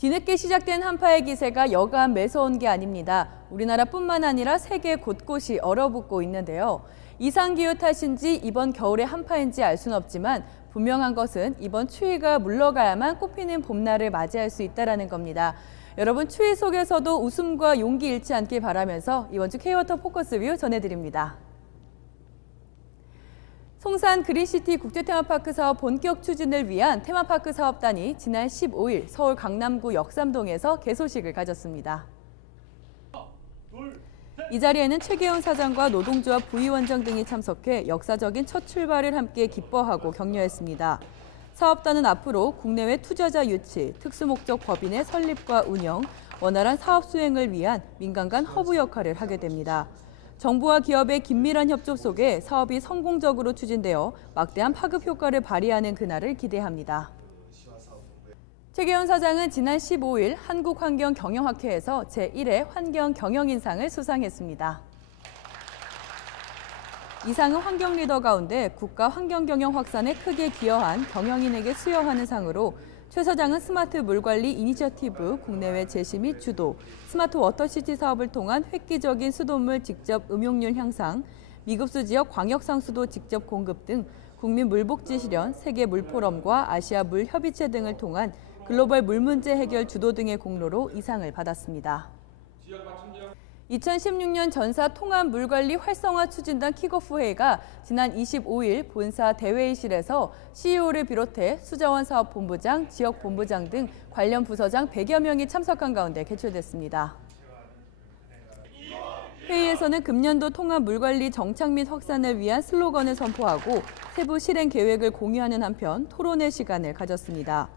뒤늦게 시작된 한파의 기세가 여간 매서운 게 아닙니다. 우리나라뿐만 아니라 세계 곳곳이 얼어붙고 있는데요. 이상기후 탓인지 이번 겨울의 한파인지 알 수는 없지만 분명한 것은 이번 추위가 물러가야만 꽃피는 봄날을 맞이할 수 있다는 겁니다. 여러분 추위 속에서도 웃음과 용기 잃지 않길 바라면서 이번 주 K-워터 포커스뷰 전해드립니다. 송산 그린시티 국제테마파크 사업 본격 추진을 위한 테마파크 사업단이 지난 15일 서울 강남구 역삼동에서 개소식을 가졌습니다. 이 자리에는 최계훈 사장과 노동조합 부위원장 등이 참석해 역사적인 첫 출발을 함께 기뻐하고 격려했습니다. 사업단은 앞으로 국내외 투자자 유치, 특수목적 법인의 설립과 운영, 원활한 사업 수행을 위한 민간 간 허브 역할을 하게 됩니다. 정부와 기업의 긴밀한 협조 속에 사업이 성공적으로 추진되어 막대한 파급 효과를 발휘하는 그날을 기대합니다. 최계훈 사장은 지난 15일 한국환경경영학회에서 제1회 환경경영인상을 수상했습니다. 이 상은 환경 리더 가운데 국가 환경경영 확산에 크게 기여한 경영인에게 수여하는 상으로 최 사장은 스마트 물관리 이니셔티브 국내외 제시 및 주도, 스마트 워터시티 사업을 통한 획기적인 수돗물 직접 음용률 향상, 미급수 지역 광역상수도 직접 공급 등 국민 물복지 실현, 세계 물포럼과 아시아 물협의체 등을 통한 글로벌 물 문제 해결 주도 등의 공로로 이 상을 받았습니다. 2016년 전사 통합 물관리 활성화 추진단 킥오프 회의가 지난 25일 본사 대회의실에서 CEO를 비롯해 수자원 사업본부장, 지역본부장 등 관련 부서장 100여 명이 참석한 가운데 개최됐습니다. 회의에서는 금년도 통합 물관리 정착 및 확산을 위한 슬로건을 선포하고 세부 실행 계획을 공유하는 한편 토론회 시간을 가졌습니다.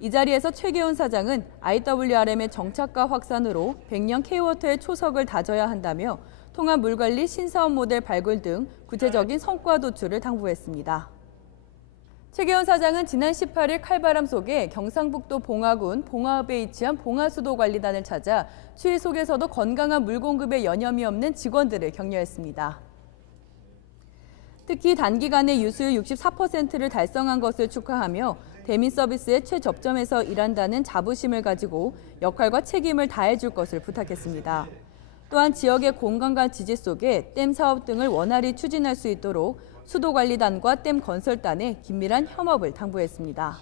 이 자리에서 최계훈 사장은 IWRM의 정착과 확산으로 100년 K-워터의 초석을 다져야 한다며 통합 물관리 신사업 모델 발굴 등 구체적인 성과 도출을 당부했습니다. 최계훈 사장은 지난 18일 칼바람 속에 경상북도 봉화군 봉화읍에 위치한 봉화수도관리단을 찾아 추위 속에서도 건강한 물 공급에 여념이 없는 직원들을 격려했습니다. 특히 단기간에 유수율 64%를 달성한 것을 축하하며 대민 서비스의 최접점에서 일한다는 자부심을 가지고 역할과 책임을 다해줄 것을 부탁했습니다. 또한 지역의 공간과 지지 속에 댐 사업 등을 원활히 추진할 수 있도록 수도관리단과 댐 건설단의 긴밀한 협업을 당부했습니다.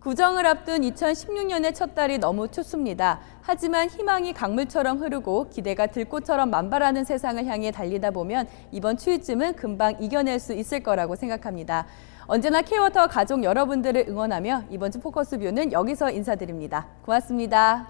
구정을 앞둔 2016년의 첫 달이 너무 춥습니다. 하지만 희망이 강물처럼 흐르고 기대가 들꽃처럼 만발하는 세상을 향해 달리다 보면 이번 추위쯤은 금방 이겨낼 수 있을 거라고 생각합니다. 언제나 K-워터 가족 여러분들을 응원하며 이번 주 포커스뷰는 여기서 인사드립니다. 고맙습니다.